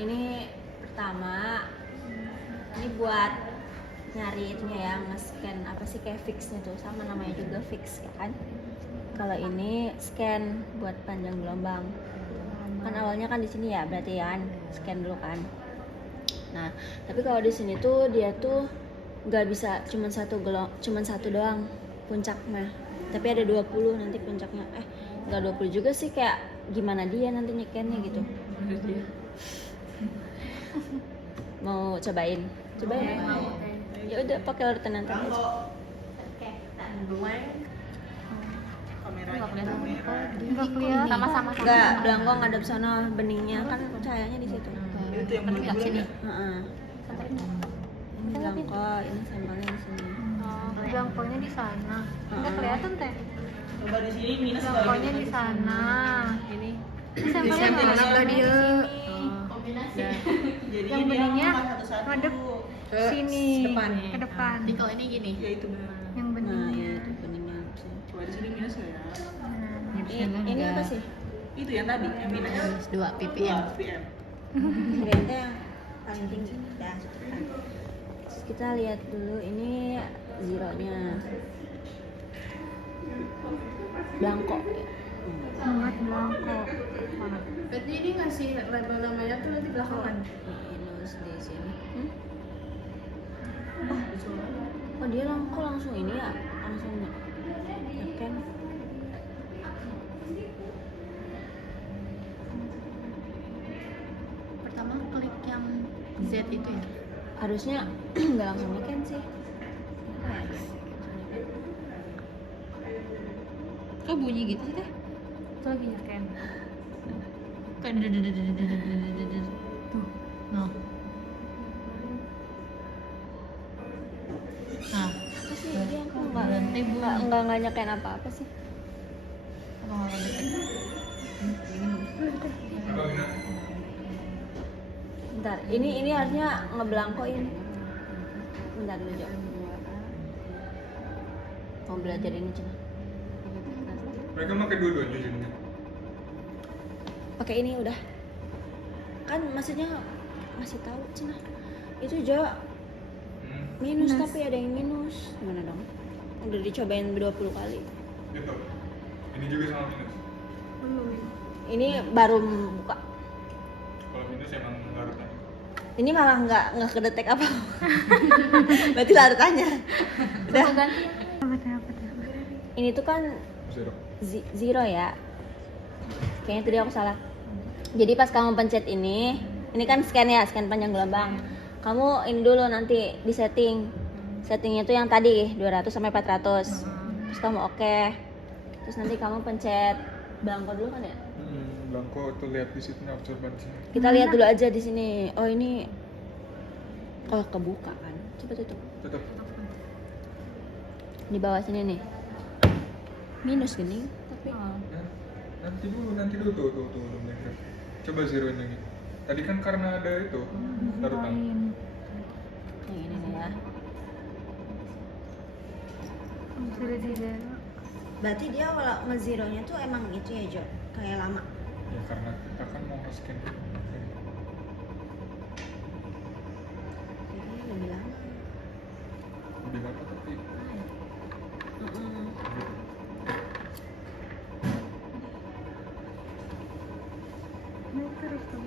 Ini pertama, ini buat nyari itunya ya, nge-scan apa sih kayak fixnya tuh, sama namanya juga fix ya kan. Kalau ini scan buat panjang gelombang. Kan awalnya kan di sini ya, berarti ya kan scan dulu kan. Nah, tapi kalau di sini tuh dia tuh nggak bisa cuman satu doang puncaknya. Tapi ada 20 nanti puncaknya. Nggak 20 juga sih, kayak gimana dia nanti nyekennya gitu. Mau cobain? Ya udah pakai urutan nanti aja. Sama-sama. Enggak, belangko ngadep sana, beningnya kan cahayanya di situ. Itu yang bening sini. Ini belangko, ini sampelnya di sini. Belangkonya di sana. Enggak kelihatan teh. Coba di sini minus Belangkonya di sana. Ini. Sampelnya mana enggak dia? Jadi Yang dia beningnya satu-satu. ngadep sini depan. ke depan. Jadi kalau ini gini. Ya itu benar. Yang Nah, beningnya. ya itu beningnya. Coba di sini minus ya. Ini apa sih? Itu yang tadi, yang minus 2 ppm. 2 ppm. Kirainnya yang paling tinggi. Dah, terus kita lihat dulu ini zeronya. Blanko ya. Sangat belangko. Berarti ini ngasih label namanya tuh nanti belakangan. Minus di sini. Oh dia langsung ini ya, langsung neken. Pertama klik yang Z itu ya. Harusnya nggak langsung neken sih. Kok bunyi gitu sih teh? Itu lagi nyaken. Kayak tuh. No. Nah, Apa sih dia aku Berhenti, Bu. nggak nyeken apa sih? apa nggak ada? Bentar, ini harusnya ngeblankoin. Bentar dulu Jo. Mau belajar ini cina. Mereka pakai dua-duanya jadinya. Pakai ini udah. Kan maksudnya ngasih tahu cina. Itu Jo minus tapi ada yang minus. Gimana dong? Udah dicobain 20 kali. Gitu. Ini juga sama minus. Ini baru buka. Kalau minus emang larutan. Ini malah nggak kedetek apa. Berarti larutannya. Udah. Apa teh? Ini tuh kan Zero. zero ya. Kayaknya tadi aku salah. Jadi pas kamu pencet ini kan scan ya, scan panjang gelombang. Kamu ini dulu nanti di setting. Settingnya tuh yang tadi 200 sampai 400. Terus kamu oke. Terus nanti kamu pencet belangko dulu kan ya? Blanko tuh lihat di situ absorbansi. Kita lihat dulu aja di sini. Oh ini kebuka kan. Coba tutup. Tetap. Di bawah sini nih. Minus gini tapi Nanti dulu tuh belum lihat. Coba zeroin lagi. Tadi kan karena ada itu larutan. yang ini nih ya. Sudah di zero. Berarti dia kalau nge-zeronya tuh emang itu ya Jo, kayak lama. Ya karena kita kan mau nge-scan. Ini lebih lama. Lebih lama tapi Ini terus tuh.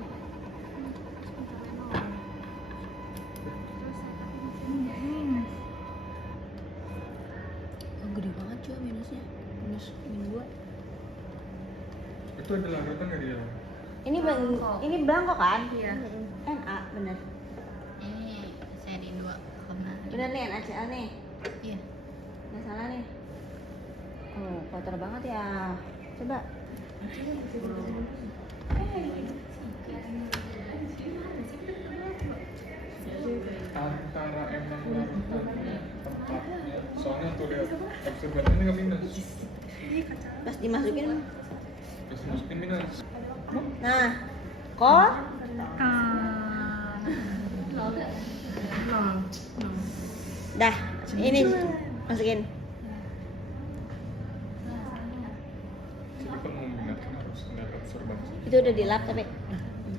Minus. Oh, gede banget Jo minusnya. Minus -2. itu ada larutan nggak di dalam? Ini belangko kan? Iya. NA bener. Ini seri 2 kemarin. Bener nih NaCl nih. Iya. Nggak salah nih. Oh, kotor banget ya. Coba. Antara emang larutannya tempatnya. Soalnya tuh lihat absorbansinya nggak minus. Pas dimasukin. Terus masukin minus. Nah, kok dah ini masukin. Tapi kan mau minat kan harus lihat absorbansi. Itu udah di lap tapi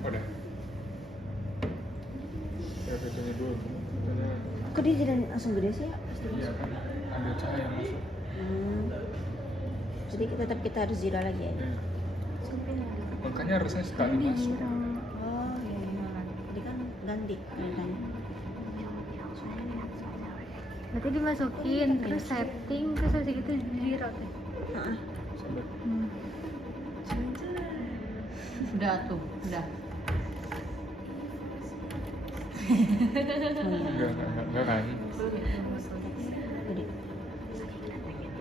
Udah. dulu katanya Kok dia tidak langsung gede sih ya? iya kan ada cahaya masuk. Jadi tetap kita harus zero lagi ya. Iya. Makanya harusnya sekali masuk. Oh iya. Jadi kan ganti kelihatannya. Berarti dimasukin, terus setting, terus habis itu zero tuh. Heeh. Sabar. Udah tuh, udah. Enggak kan. Gede.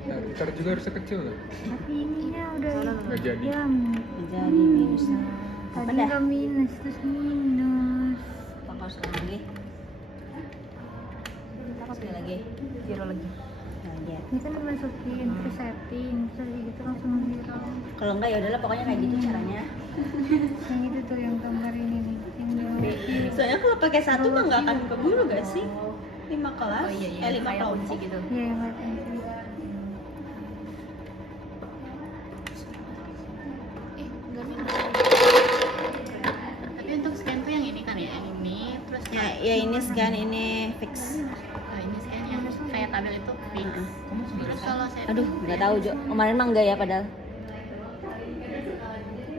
Nah, gitar juga harusnya kecil lah. Tapi ininya udah Nggak jadi. ya. Jadi minus. Tadi dah? nggak minus, terus minus. Apa harus ulang lagi? Sekali lagi. Zero lagi. Nah, ya. Ini kan dimasukin, terus setting, terus habis itu langsung zero. Kalau enggak ya udahlah pokoknya kayak gitu caranya. Yang itu tuh yang gambar ini nih, yang di Soalnya kalau pakai satu mah nggak akan keburu gak sih? 5 kelas, 5 kelompok. gitu. Iya yang kayak kunci. Enggak minus. Tapi untuk scan tuh yang ini kan ya, yang ini terus Ya ini scan, ini fix. ini scan yang kayak tabel itu fix. Terus kalau saya Aduh, nggak tahu Jo. Kemarin mah enggak ya padahal.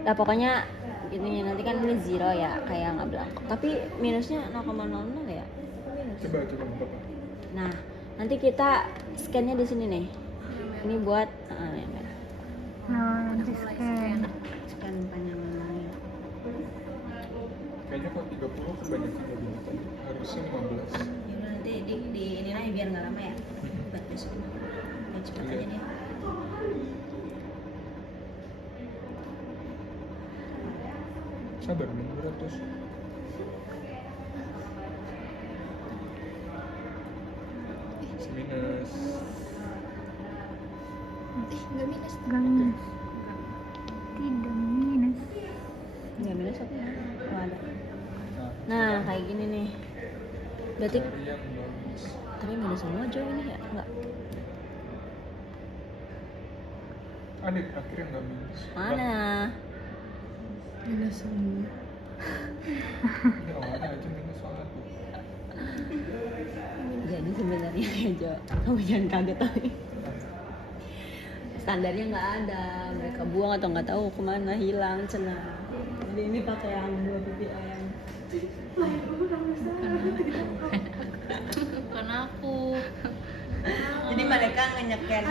Nah pokoknya ini nanti kan ini zero ya, kayak nggak bilang. Tapi minusnya 0,00 ya. Coba apa? Nah nanti kita scannya di sini nih. Ini buat yang merah. Nah, nanti scan. Scan panjang ini. Kayaknya kalau 30 kan banyak juga bilang tadi. Harusnya 15. Ya udah nanti di ini aja biar nggak lama ya. Buat besok. Ya cepet aja Iya. deh. Sabar, 600. Minus. enggak minus. Nggak minus. Tidak minus. Nggak minus apa ya? Oh, ada. Nah, Nah kayak gini nih. Berarti cari yang bagus. tapi minus semua Jo ini ya? Enggak. Ada akhirnya nggak minus. Mana? Minus semua. Ini awalnya aja minus soalnya tuh. Jadi sebenarnya ya Jo, kamu jangan kaget tapi standarnya nggak ada, mereka buang atau nggak tahu kemana, hilang cenah. Jadi ini pakai yang 2 ppm. Bukan aku. Jadi mereka ngenyeken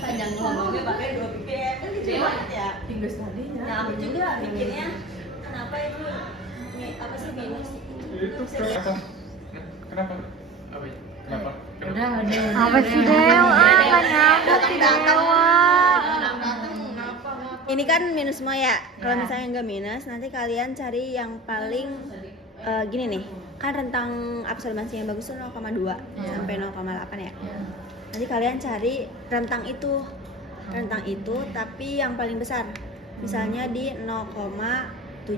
panjang ngomongnya pakai 2 ppm kan lucu banget ya. Inggris tadi Nah aku juga mikirnya kenapa itu apa sih minus? Itu kenapa? Kenapa? Apa ya? Kenapa? Udah. Apa sih Dewa? Nggak nyambung sih Dewa. Ini kan minus semua ya. Kalau misalnya nggak minus, nanti kalian cari yang paling gini nih. Kan rentang absorbansi yang bagus tuh 0,2 sampai 0,8 ya. Nanti kalian cari rentang itu. Rentang itu tapi yang paling besar. Misalnya di 0,7.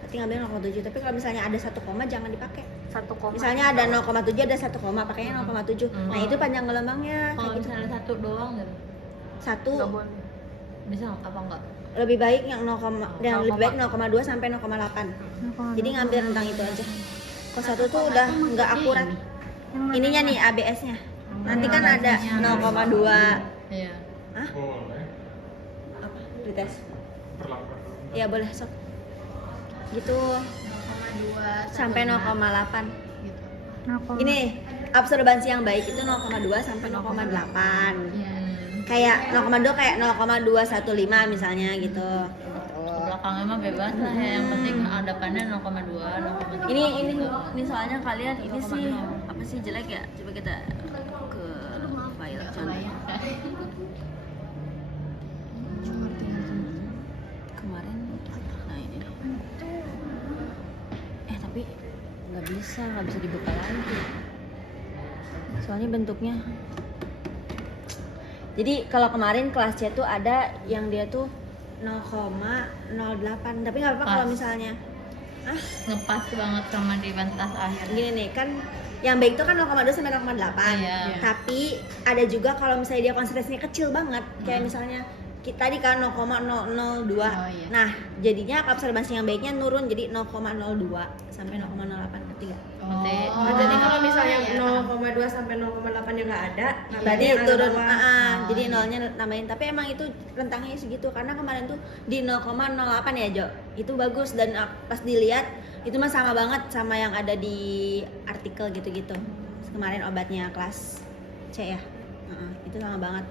Berarti ngambil 0,7. Tapi kalau misalnya ada 1 koma jangan dipakai. 1 koma. Misalnya ada 0,7 ada 1 koma, pakainya 0,7. Nah, itu panjang gelombangnya Kalau kayak gitu. misalnya satu doang gitu. Satu Bisa apa enggak? lebih baik yang 0, dan lebih baik 0,2 sampai 0,8. Jadi ngambil rentang itu aja. Kalau satu tuh udah nggak akurat. Ininya nih ABS-nya. Nanti kan ada 0,2. Iya. Hah? Boleh. Apa? Dites. Berlapar. Iya boleh sok. Gitu 0,2 sampai 0,8. gitu. Ini absorbansi yang baik itu 0,2 sampai 0,8. Iya. Kayak 0,2 kayak 0,215 misalnya gitu. Belakangnya mah bebas lah ya, yang penting hadapannya 0,2, 0,3. Ini soalnya kalian ini sih apa sih jelek ya? Coba kita ke file contoh. Kemarin nah ini nih. Tapi nggak bisa dibuka lagi. Soalnya bentuknya. Jadi kalau kemarin kelas C tuh ada yang dia tuh 0,08. Tapi nggak apa-apa kalau misalnya Ngepas banget sama di batas akhir. gini nih kan yang baik itu kan 0,2 sampai 0,8. Iya. Tapi ada juga kalau misalnya dia konsentrasinya kecil banget, kayak misalnya tadi kan 0,002. iya. Nah, jadinya absorbansi yang baiknya nurun jadi 0,02 sampai 0,08 ketiga. Oh, jadi kalau misalnya iya. 0,2 sampai 0,8 yang nggak ada, nah Berarti yang ada turun, bawah. jadi nolnya nambahin. Tapi emang itu rentangnya segitu karena kemarin tuh di 0,08 ya Jo. Itu bagus dan pas dilihat itu mah sama banget sama yang ada di artikel gitu-gitu. Kemarin obatnya kelas C ya, itu sama banget.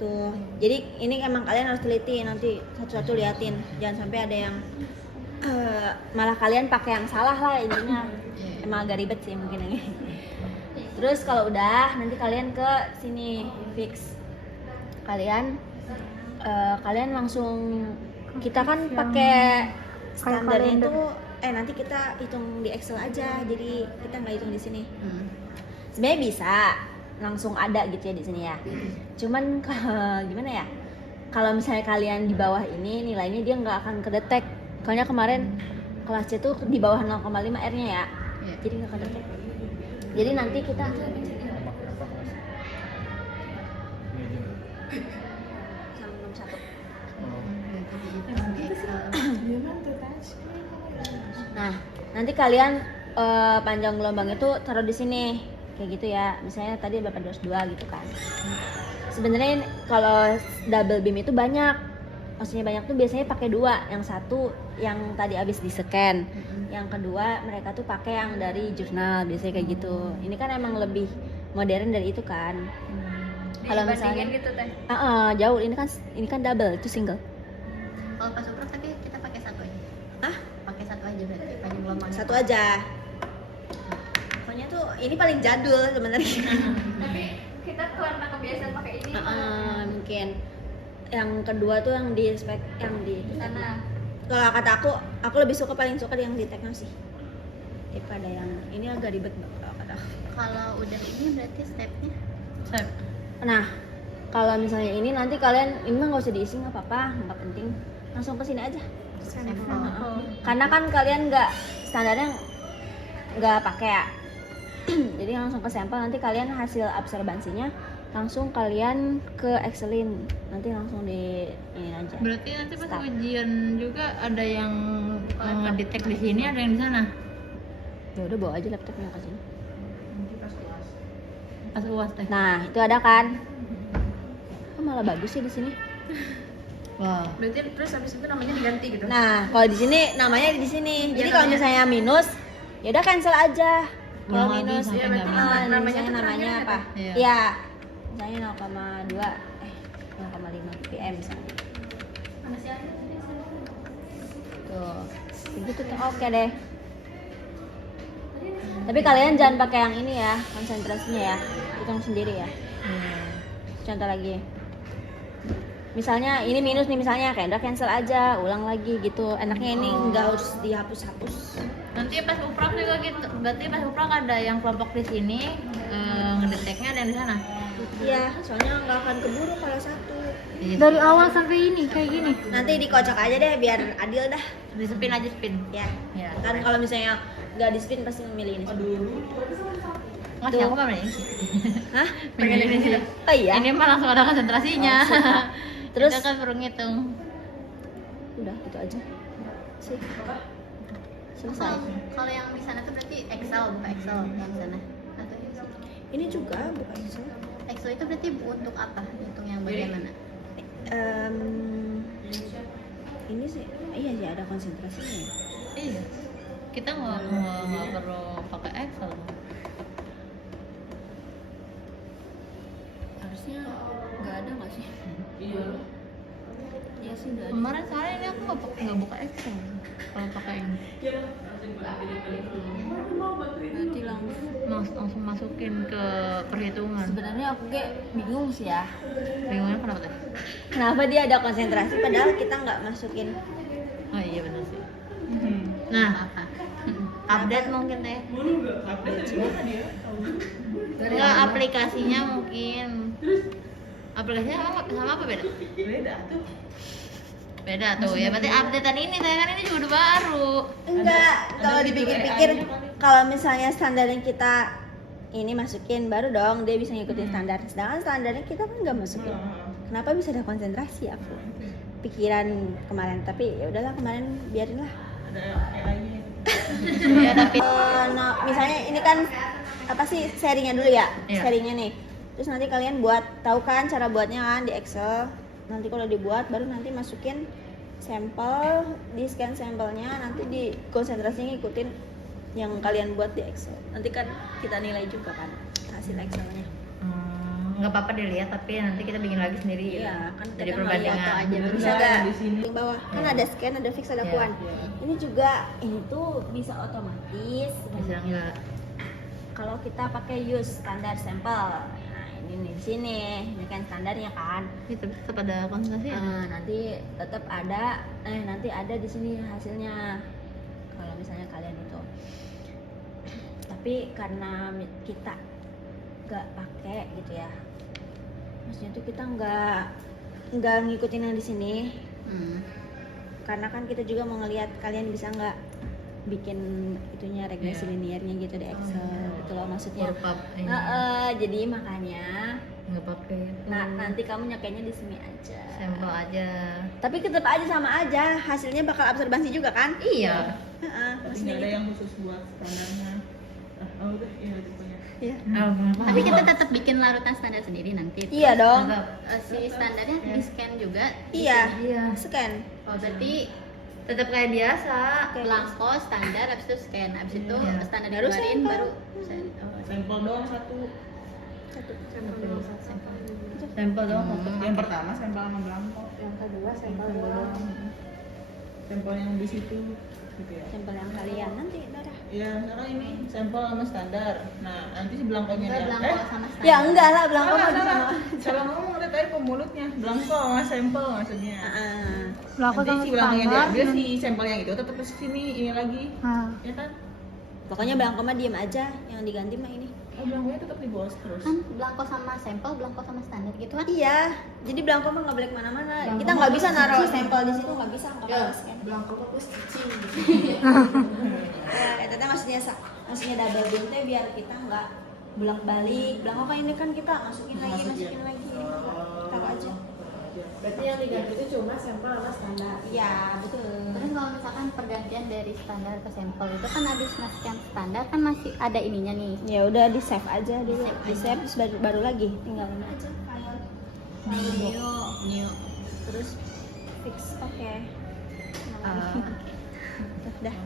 Tuh, jadi ini emang kalian harus teliti nanti satu-satu liatin. Jangan sampai ada yang malah kalian pakai yang salah lah intinya. Emang agak ribet sih mungkin ini. Terus kalau udah nanti kalian ke sini fix. Kalian langsung kita kan pakai standarnya itu nanti kita hitung di Excel aja. Jadi kita nggak hitung di sini. Sebenarnya bisa langsung ada gitu ya di sini ya. Cuman gimana ya? Kalau misalnya kalian di bawah ini nilainya dia nggak akan kedetek. Soalnya kemarin kelas C tuh di bawah 0,5 R-nya ya. Jadi nggak kedetek. Jadi nanti kita Apa kelas? Ini aja. sama nomor 1. Nah, nanti kalian panjang gelombang itu taruh di sini kayak gitu ya. Misalnya tadi berapa 202 gitu kan. Sebenarnya kalau double beam itu banyak. Maksudnya banyak tuh biasanya pakai dua. Yang satu yang tadi habis di scan. Yang kedua mereka tuh pakai yang dari jurnal biasanya kayak gitu. Ini kan emang lebih modern dari itu kan. Kalau misalnya gitu teh. jauh ini kan double itu single. Kalau pas uprok tapi kita pakai satu aja. Hah? Pakai satu aja berarti panjang gelombangnya. Satu aja. Pokoknya tuh ini paling jadul sebenarnya. Tapi kita karena kebiasaan pakai ini Mungkin yang kedua tuh yang di spek yang di sana. kalau kata aku lebih paling suka yang di tekno sih daripada yang ini agak ribet kalau kata aku. Kalau udah ini berarti stepnya. Step. Nah kalau misalnya ini nanti kalian ini mah nggak usah diisi nggak apa-apa nggak penting langsung ke sini aja. Karena kan kalian nggak standarnya nggak pakai ya. Jadi langsung ke sampel nanti kalian hasil absorbansinya langsung kalian ke Excelin nanti langsung di ini aja. Berarti nanti pas Start. ujian juga ada yang ngedetek di sini, ada yang di sana. Ya udah bawa aja laptopnya ke sini. Pas UAS teh. Nah itu ada kan? Oh, malah bagus sih di sini. Wah. Berarti terus habis itu namanya diganti gitu. Nah kalau di sini namanya di sini. Jadi kalau misalnya minus, ya udah cancel aja. Kalau Ulang lagi minus, sampai ya nggak berarti minus. namanya tuh namanya terakhir apa? Iya. Iya. Misalnya 0,2 0,5 ppm misalnya. Tuh, begitu tuh oke deh. Tapi kalian jangan pakai yang ini ya, konsentrasinya ya, hitung sendiri ya. Contoh lagi. Misalnya ini minus nih misalnya, kayak udah cancel aja, ulang lagi gitu. Enaknya ini nggak harus dihapus-hapus. Nanti pas uprok juga gitu. Berarti pas uprok ada yang kelompok di sini ngedeteknya, ada yang di sana. Iya, soalnya nggak akan keburu kalau satu. Dari awal sampai ini kayak gini. Nanti dikocok aja deh biar adil dah. Di spin aja spin. Ya. Ya. Kan kalau misalnya nggak di spin pasti memilih ini. Nggak sih, aku nggak milih sih. Hah? Pengen ini sih. Oh iya. Ini mah langsung ada konsentrasinya. Terus Kita kan perlu ngitung. udah gitu aja. Sih. Selesai. Kalau yang di sana tuh berarti Excel, bukan Excel yang di sana. Atau ini sih? Ini juga bukan Excel. Excel itu berarti untuk apa? Hitung yang bagian mana? Ini sih, iya sih ada konsentrasinya. Ya. Iya. Kita nggak perlu pakai Excel. Harusnya nggak ada nggak sih? Iya. Iya sih nggak ada. Kemarin soalnya ini aku nggak buka Excel. Kalau pakai ini, Berarti langsung masukin ke perhitungan. sebenarnya aku kayak bingung sih ya. Bingungnya kenapa tuh? Kenapa dia ada konsentrasi padahal kita nggak masukin. Oh iya benar sih. Nah, update mungkin deh. Enggak, aplikasinya mungkin. Aplikasinya sama apa beda? Beda tuh. Beda tuh ya, berarti updatean ini teh kan ini juga udah baru. Enggak, kalau dipikir-pikir kalau misalnya standarnya kita ini masukin baru dong dia bisa ngikutin standar. Sedangkan standarnya kita kan nggak masukin. kenapa bisa ada konsentrasi aku pikiran kemarin, tapi ya udahlah kemarin biarin lah. Ada AI-nya. Ya, tapi Nah, misalnya ini kan apa sih sharingnya dulu ya, Iya. sharingnya nih. Terus nanti kalian buat, tahu kan cara buatnya kan di Excel. Nanti kalau dibuat baru nanti masukin sampel, di scan sampelnya, nanti di konsentrasinya ngikutin yang kalian buat di Excel. Nanti kan kita nilai juga kan hasil Excelnya. nggak apa-apa dilihat, tapi nanti kita bikin lagi sendiri. Iya, kan Jadi kita perbandingan. ngeliat aja. Bener Bisa lah, gak di sini. di bawah kan ada scan, ada fix, ada Iya. kuan. Ini juga ini tuh bisa otomatis. Bisa enggak? Kalau kita pakai use standar sampel, nah ini nih di sini, ini kan standarnya kan. Ya, tapi tetap ada konsentrasi ya. Nanti tetap ada, nanti ada di sini hasilnya. Kalau misalnya kalian itu, tapi karena kita nggak pakai gitu ya, maksudnya tuh kita nggak ngikutin yang di sini, karena kan kita juga mau ngelihat kalian bisa nggak bikin itunya regresi Iya. linearnya gitu di Excel gitu loh maksudnya. Kurva ini Jadi makanya nggak pakai. nanti kamu nyakainya di sini aja. Sampel aja. Tapi tetap aja sama aja, hasilnya bakal absorbansi juga kan? Iya. Heeh, Tapi maksudnya nggak ada gitu. yang khusus buat standarnya. Udah, iya pokoknya. Iya. Tapi kita tetap bikin larutan standar sendiri nanti. Iya dong. Tetap. Si standarnya di scan juga. Iya. Iya. Scan. Oh berarti Tetap kayak biasa. blanko standar, abis itu scan, abis itu Iya. standar Baru dikeluarin, sampel. baru Sampel doang satu. Sampel doang satu. Yang pertama sampel sama blanko. Yang kedua sampel Sampel doang. Sampel yang di situ gitu ya. Sampel yang kalian nanti darah. Iya, sekarang ini sampel sama standar. Nah, nanti si blankonya Enggak, dia. blanko sama standar. Ya enggak lah, belangko Salah, mah bisa salah. sama. Salah ngomong lihat aja pemulutnya. Blanko sama sampel maksudnya. Heeh. Blanko Nanti sama si blankonya standar. diambil, si sampel yang itu tetap ke sini ini lagi. Ya kan? Pokoknya belangko mah diem aja, yang diganti mah ini. Oh, blankonya tetap di bawah terus. Kan blanko sama sampel, blanko sama standar gitu kan? Iya, jadi belangko mah nggak boleh kemana-mana. Belangko Kita mah nggak bisa harus naruh cuci. sampel di situ, nggak bisa nggak Ya, bisa scan. blanko kok plus cicing. Ya, itu teh maksudnya double bin teh biar kita nggak bolak-balik. Belangko kan ini kan kita masukin lagi, masukin lagi. Taruh aja. Berarti yang diganti itu cuma sampel sama standar. Iya, betul. Terus kalau misalkan pergantian dari standar ke sampel itu kan habis nge-scan standar kan masih ada ininya nih. Ya udah di save aja dulu, di save terus baru lagi tinggal ini aja file new terus fix oke. Nah, udah